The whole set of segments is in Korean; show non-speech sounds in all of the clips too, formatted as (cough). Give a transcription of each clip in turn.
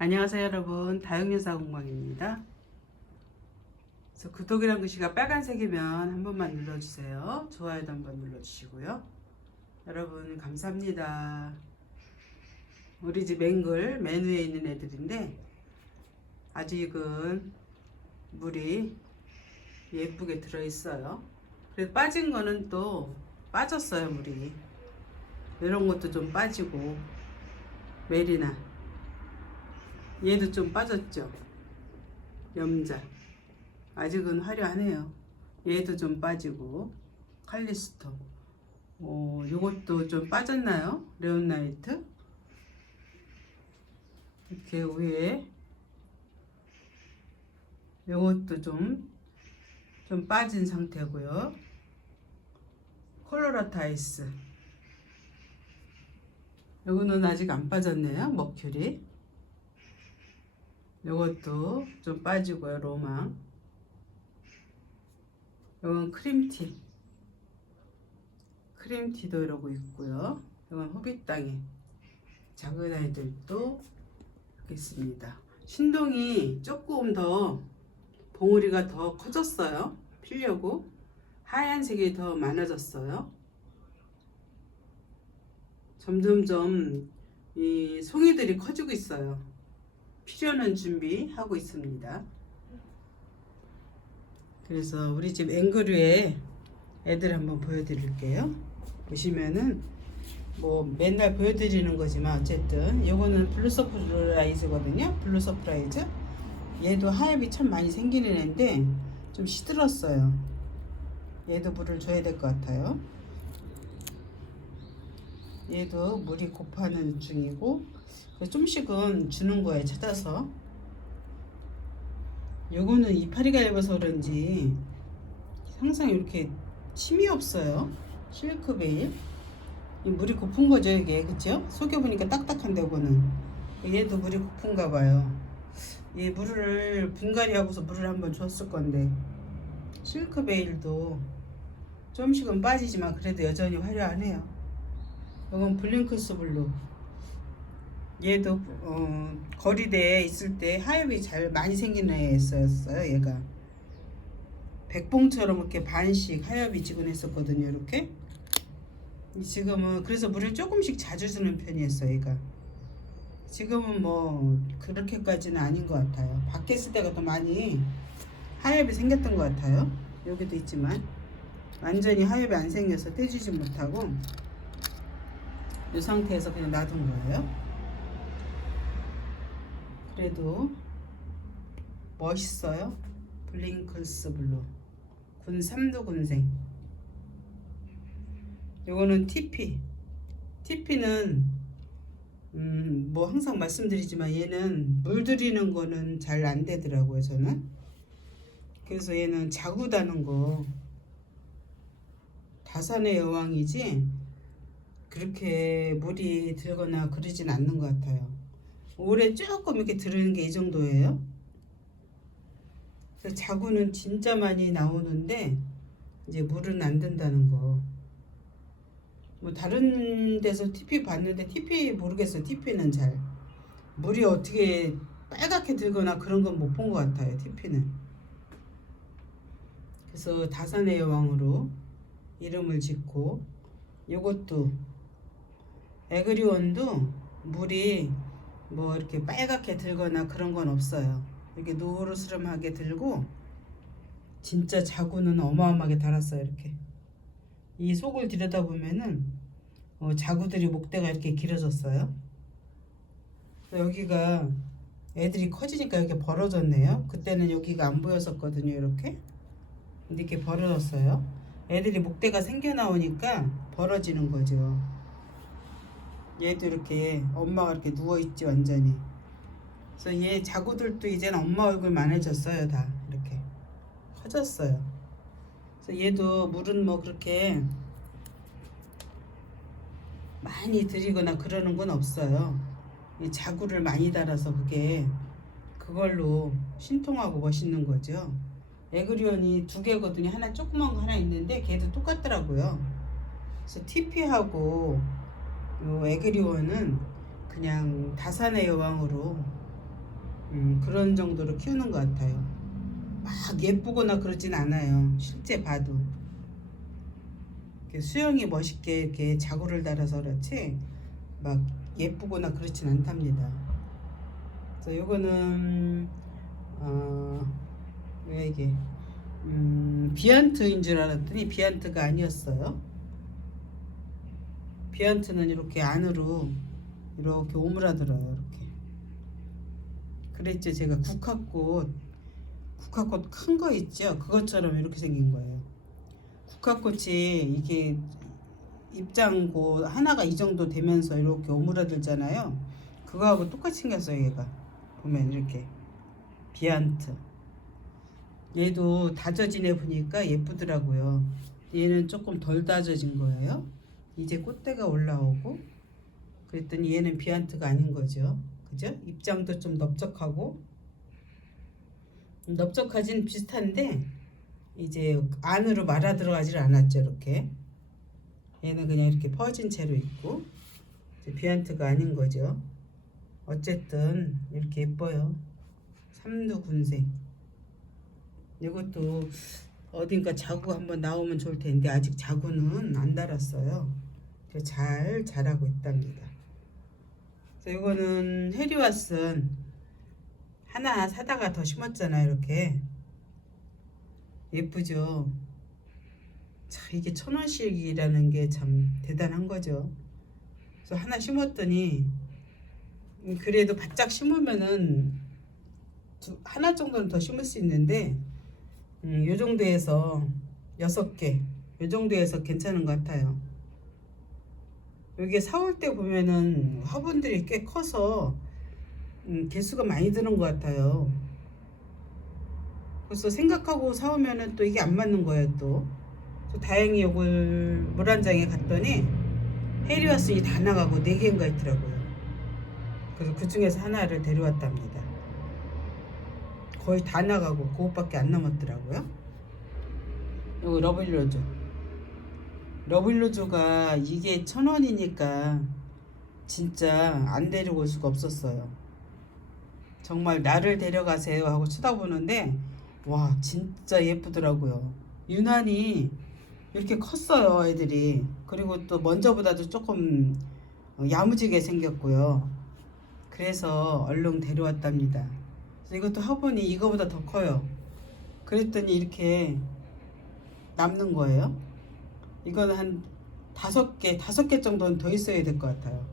안녕하세요 여러분. 다육여사 공방입니다. 구독이란 글씨가 빨간색이면 한 번만 눌러주세요. 좋아요도 한 번 눌러주시고요. 여러분 감사합니다. 우리 집 앵글 맨 위에 있는 애들인데 아직은 물이 예쁘게 들어있어요. 그래서 빠진 거는 또 빠졌어요 물이. 이런 것도 좀 빠지고 메리나 얘도 좀 빠졌죠. 염자. 아직은 화려하네요. 얘도 좀 빠지고 칼리스토. 어, 요것도 좀 빠졌나요? 레온나이트. 이렇게 위에 요것도 좀, 좀 빠진 상태고요. 콜로라타이스. 요거는 아직 안 빠졌네요. 머큐리. 요것도 좀 빠지고요 로망 요건 크림티. 크림티도 이러고 있고요. 요건 호빗 땅에 작은 아이들도 있습니다. 신동이 조금 더 봉우리가 더 커졌어요. 피려고. 하얀색이 더 많아졌어요. 점점점 이 송이들이 커지고 있어요 필요는 준비하고 있습니다. 그래서 우리 집 앵그류에 애들 한번 보여드릴게요. 보시면은 뭐 맨날 보여드리는 거지만 어쨌든 이거는 블루 서프라이즈거든요. 블루 서프라이즈. 얘도 하엽이 참 많이 생기는 애인데 좀 시들었어요. 얘도 물을 줘야 될 것 같아요. 얘도 물이 고파는 중이고 그래서 좀씩은 주는 거예요 찾아서 요거는 이파리가 얇아서 그런지 항상 이렇게 침이 없어요. 실크 베일. 이 물이 고픈 거죠 이게. 그쵸? 속여보니까 딱딱한데 요거는. 얘도 물이 고픈가 봐요. 얘 물을 분갈이 하고서 물을 한번 줬을 건데 실크 베일도 좀씩은 빠지지만 그래도 여전히 화려하네요 이건 블링크스 블루. 얘도 어, 거리대에 있을 때 하엽이 잘 많이 생기는 애였어요 얘가. 백봉처럼 이렇게 반씩 하엽이 지근했었거든요 이렇게. 지금은 그래서 물을 조금씩 자주 주는 편이었어요 얘가. 지금은 뭐 그렇게까지는 아닌 것 같아요. 밖에 있을 때가 더 많이 하엽이 생겼던 것 같아요. 여기도 있지만. 완전히 하엽이 안 생겨서 떼주지 못하고 이 상태에서 그냥 놔둔 거예요. 그래도 멋있어요. 블링클스 블루. 군 3도 군생. 요거는 TP. TP는 음, 뭐 항상 말씀드리지만 얘는 물들이는 거는 잘 안 되더라고요, 저는. 그래서 얘는 자구다는 거 다산의 여왕이지 그렇게 물이 들거나 그러진 않는 것 같아요. 올해 조금 이렇게 들은 게 이 정도예요. 자구는 진짜 많이 나오는데 이제 물은 안 든다는 거. 뭐 다른 데서 TP 봤는데 TP 모르겠어요. TP는 잘 물이 어떻게 빨갛게 들거나 그런 건 못 본 것 같아요. TP는. 그래서 다산의 여왕으로 이름을 짓고 요것도 에그리원도 물이 뭐 이렇게 빨갛게 들거나 그런 건 없어요. 이렇게 노르스름하게 들고 진짜 자구는 어마어마하게 달았어요. 이렇게 이 속을 들여다 보면은 어, 자구들이 목대가 이렇게 길어졌어요. 여기가 애들이 커지니까 이렇게 벌어졌네요. 그때는 여기가 안 보였었거든요. 이렇게 이렇게 벌어졌어요. 애들이 목대가 생겨 나오니까 벌어지는 거죠. 얘도 이렇게 엄마가 이렇게 누워 있지 완전히. 그래서 얘 자구들도 이제는 엄마 얼굴만 해졌어요 다 이렇게 커졌어요. 그래서 얘도 물은 뭐 그렇게 많이 들이거나 그러는 건 없어요. 이 자구를 많이 달아서 그게 그걸로 신통하고 멋있는 거죠. 에그리온이 두 개거든요. 하나 조그만 거 하나 있는데 걔도 똑같더라고요. 그래서 TP하고 요 에그리온은 그냥 다산의 여왕으로 음, 그런 정도로 키우는 것 같아요. 막 예쁘거나 그러진 않아요. 실제 봐도. 수영이 멋있게 이렇게 자구를 달아서 그렇지 막 예쁘거나 그렇진 않답니다. 그래서 요거는 어 왜 이게 음, 비안트인 줄 알았더니 비안트가 아니었어요. 비안트는 이렇게 안으로 이렇게 오므라들어요. 이렇게. 그랬죠. 제가 국화꽃 국화꽃 큰 거 있죠. 그것처럼 이렇게 생긴 거예요. 국화꽃이 이게 입장고 하나가 이 정도 되면서 이렇게 오므라들잖아요. 그거하고 똑같이 생겼어요. 얘가 보면 이렇게 비안트. 얘도 다져진 애 보니까 예쁘더라고요. 얘는 조금 덜 다져진 거예요. 이제 꽃대가 올라오고 그랬더니 얘는 비안트가 아닌 거죠. 그죠? 입장도 좀 넓적하고 넓적하진 비슷한데 이제 안으로 말아 들어가질 않았죠. 이렇게 얘는 그냥 이렇게 퍼진 채로 있고 비안트가 아닌 거죠. 어쨌든 이렇게 예뻐요. 삼두군색. 이것도 어딘가 자구 한번 나오면 좋을 텐데 아직 자구는 안 달았어요. 잘 자라고 있답니다. 그래서 이거는 해리와슨 하나 사다가 더 심었잖아요. 이렇게 예쁘죠. 참 이게 천 원씩이라는 게 참 대단한 거죠. 그래서 하나 심었더니 음, 그래도 바짝 심으면은 두, 하나 정도는 더 심을 수 있는데 음, 요 정도에서 여섯 개, 요 정도에서 괜찮은 것 같아요. 여기 사올 때 보면은 화분들이 꽤 커서 음, 개수가 많이 드는 것 같아요. 그래서 생각하고 사오면은 또 이게 안 맞는 거예요 또. 다행히 요걸 물한 장에 갔더니 해리와슨이 다 나가고 네 개인가 있더라고요. 그래서 그 중에서 하나를 데려왔답니다. 거의 다 나가고 그것밖에 안 남았더라고요. 여기 러블로즈. 러블로즈가 이게 천 원이니까 진짜 안 데리고 올 수가 없었어요. 정말 나를 데려가세요 하고 쳐다보는데 와 진짜 예쁘더라고요. 유난히 이렇게 컸어요 애들이. 그리고 또 먼저보다도 조금 야무지게 생겼고요. 그래서 얼른 데려왔답니다. 이것도 화분이 이거보다 더 커요. 그랬더니 이렇게 남는 거예요. 이거는 한 다섯 개, 다섯 개 정도는 더 있어야 될 것 같아요.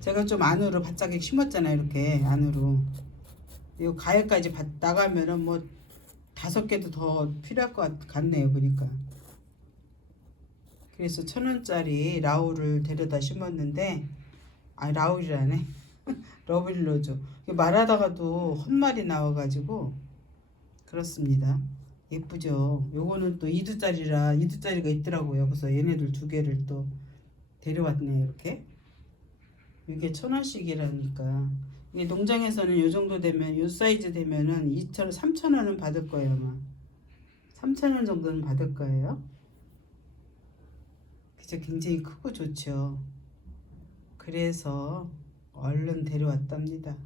제가 좀 안으로 바짝 심었잖아요. 이렇게 안으로. 이거 가해까지 바- 나가면은 뭐 다섯 개도 더 필요할 것 같- 같네요. 보니까. 그래서 천 원짜리 라울을 데려다 심었는데, 아 라울이라네. (laughs) 러블로즈. 이거 말하다가도 헛말이 나와가지고 그렇습니다. 예쁘죠. 요거는 또 2두짜리라 2두짜리가 있더라고요. 그래서 얘네들 두 개를 또 데려왔네요. 이렇게. 이게 천 원씩이라니까. 이게 농장에서는 요 정도 되면 요 사이즈 되면은 2천 3천 원은 받을 거예요, 아마. 3천 원 정도는 받을 거예요. 그죠? 굉장히 크고 좋죠. 그래서 얼른 데려왔답니다.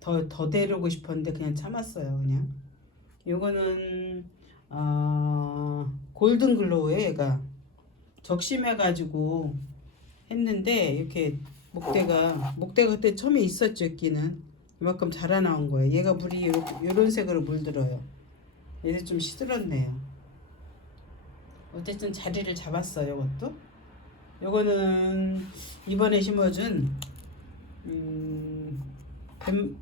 더, 더 데려오고 싶었는데 그냥 참았어요, 그냥. 요거는, 어, 골든 글로우에 얘가 적심해가지고 했는데, 이렇게 목대가, 목대가 그때 처음에 있었죠, 있기는. 이만큼 자라 나온 거예요. 얘가 물이 요런 색으로 물들어요. 얘는 좀 시들었네요. 어쨌든 자리를 잡았어요, 이것도. 요거는 이번에 심어준 음, 뱀,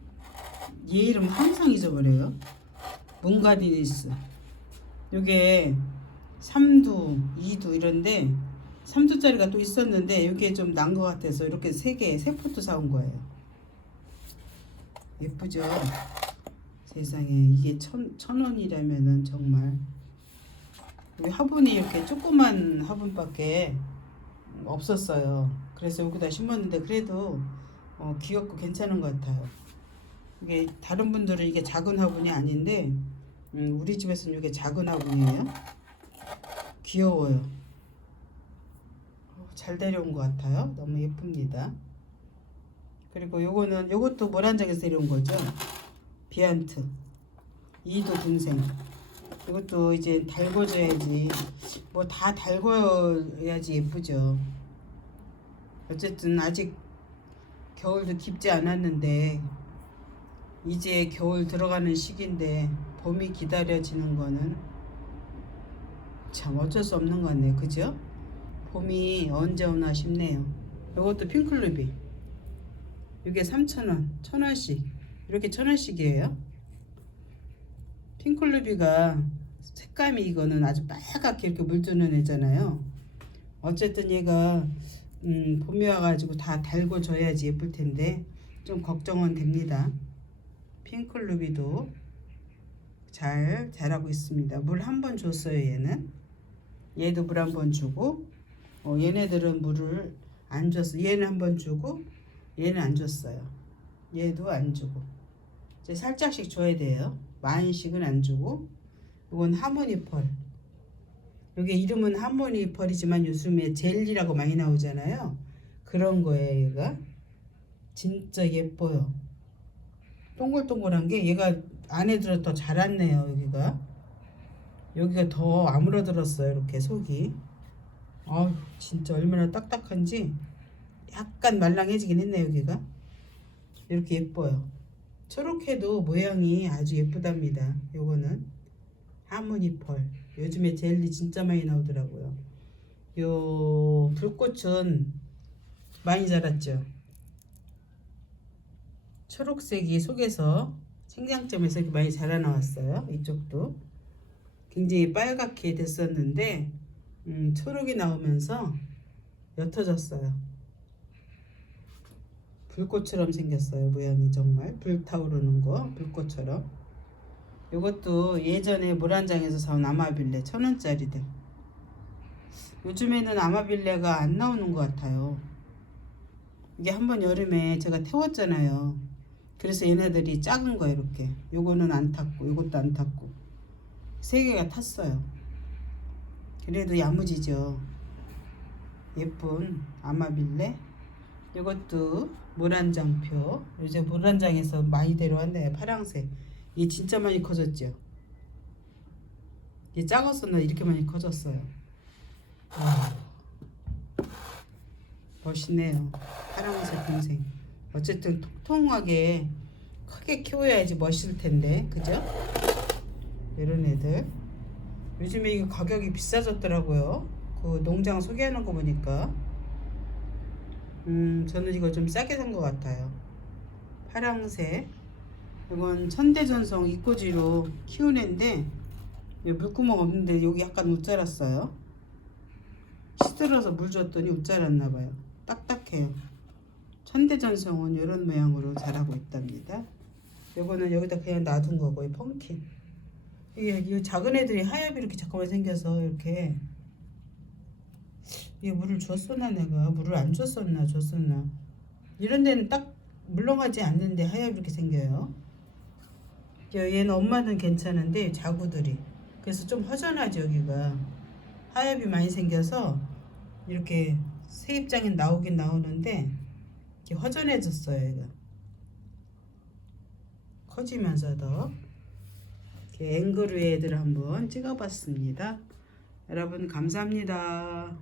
얘 이름 항상 잊어버려요. 뭉가디니스. 요게 3두, 2두 이런데 3두짜리가 또 있었는데 요게 좀 난 것 같아서 이렇게 세 개, 세 포트 사온 거예요. 예쁘죠? 세상에 이게 천, 천 원이라면은 정말 우리 화분이 이렇게 조그만 화분밖에 없었어요. 그래서 여기다 심었는데 그래도 어, 귀엽고 괜찮은 것 같아요. 이게 다른 분들은 이게 작은 화분이 아닌데 음, 우리 집에서는 이게 작은 화분이에요. 귀여워요. 어, 잘 데려온 것 같아요. 너무 예쁩니다. 그리고 요거는 요것도 모란장에서 이런 거죠. 비안트. 이도 동생. 이것도 이제 달궈줘야지. 뭐 다 달궈야지 예쁘죠. 어쨌든 아직 겨울도 깊지 않았는데 이제 겨울 들어가는 시기인데 봄이 기다려지는 거는 참 어쩔 수 없는 것 같네요. 그죠? 봄이 언제 오나 싶네요. 이것도 핑클루비. 이게 3,000원, 1,000원씩. 이렇게 1,000원씩이에요. 핑클루비가 색감이 이거는 아주 빨갛게 이렇게 물드는 애잖아요. 어쨌든 얘가 음, 봄이 와가지고 다 달궈줘야지 예쁠 텐데 좀 걱정은 됩니다. 핑클루비도 잘 자라고 있습니다. 물 한 번 줬어요 얘는. 얘도 물 한 번 주고 어, 얘네들은 물을 안 줬어. 얘는 한 번 주고 얘는 안 줬어요. 얘도 안 주고 이제 살짝씩 줘야 돼요. 많이씩은 안 주고 이건 하모니펄. 여기 이름은 하모니 펄이지만 요즘에 젤리라고 많이 나오잖아요. 그런 거예요, 얘가. 진짜 예뻐요. 동글동글한 게 얘가 안에 들어 더 자랐네요, 여기가. 여기가 더 아물어들었어요, 이렇게 속이. 아우, 진짜 얼마나 딱딱한지 약간 말랑해지긴 했네, 여기가. 이렇게 예뻐요. 초록해도 모양이 아주 예쁘답니다. 요거는 하모니 펄. 요즘에 젤리 진짜 많이 나오더라고요. 요 불꽃은 많이 자랐죠. 초록색이 속에서 생장점에서 이렇게 많이 자라 나왔어요. 이쪽도 굉장히 빨갛게 됐었는데 음, 초록이 나오면서 옅어졌어요. 불꽃처럼 생겼어요. 모양이 정말 불타오르는 거 불꽃처럼. 이것도 예전에 물안장에서 사온 아마빌레 천 원짜리들. 요즘에는 아마빌레가 안 나오는 것 같아요. 이게 한번 여름에 제가 태웠잖아요. 그래서 얘네들이 작은 거 이렇게. 요거는 안 탔고, 요것도 안 탔고. 세 개가 탔어요. 그래도 야무지죠. 예쁜 아마빌레. 이것도 물안장표. 요새 물안장에서 많이 데려왔네요. 파랑색. 얘 진짜 많이 커졌죠. 얘 작았었나 이렇게 많이 커졌어요. 와, 멋있네요. 파랑색 동생. 어쨌든 통통하게 크게 키워야지 멋있을 텐데, 그죠? 이런 애들. 요즘에 이거 가격이 비싸졌더라고요. 그 농장 소개하는 거 보니까. 음, 저는 이거 좀 싸게 산 것 같아요. 파랑색. 이건 천대전성 이꼬지로 키운 애인데 물구멍 없는데 여기 약간 웃자랐어요. 시들어서 물 줬더니 웃자랐나 봐요. 딱딱해요. 천대전성은 이런 모양으로 자라고 있답니다. 요거는 여기다 그냥 놔둔 거고 이 펌킨. 이게 이 작은 애들이 하얗게 이렇게 자꾸만 생겨서 이렇게 이게 물을 줬었나 내가 물을 안 줬었나 줬었나 이런 데는 딱 물렁하지 않는데 하얗게 이렇게 생겨요. 저 얘는 엄마는 괜찮은데 자구들이 그래서 좀 허전하죠 여기가 하엽이 많이 생겨서 이렇게 세입장에 나오긴 나오는데 이렇게 허전해졌어요 얘가 커지면서도. 앵그루 애들 한번 찍어봤습니다. 여러분 감사합니다